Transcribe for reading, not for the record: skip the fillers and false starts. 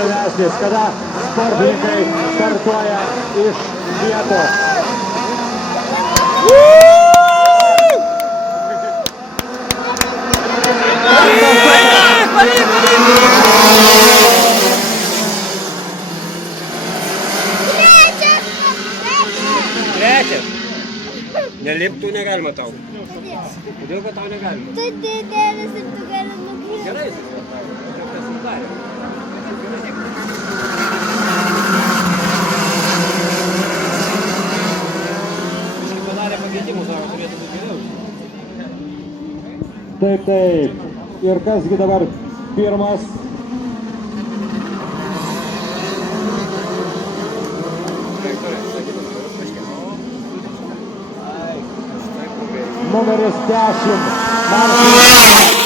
įdomesnis, kada sportininkai startuoja iš vietos. Trečias. Neliptų negalima tau. Kodėl, kad tau negalima? Tu didelis ir tu gali nukrypti. Gerai, kodėl kas sudarė? Iškai padarė pakeitimų, savo turėtų būti geriau. Taip, taip. Ir kasgi dabar pirmas? Numeris 10. Markas.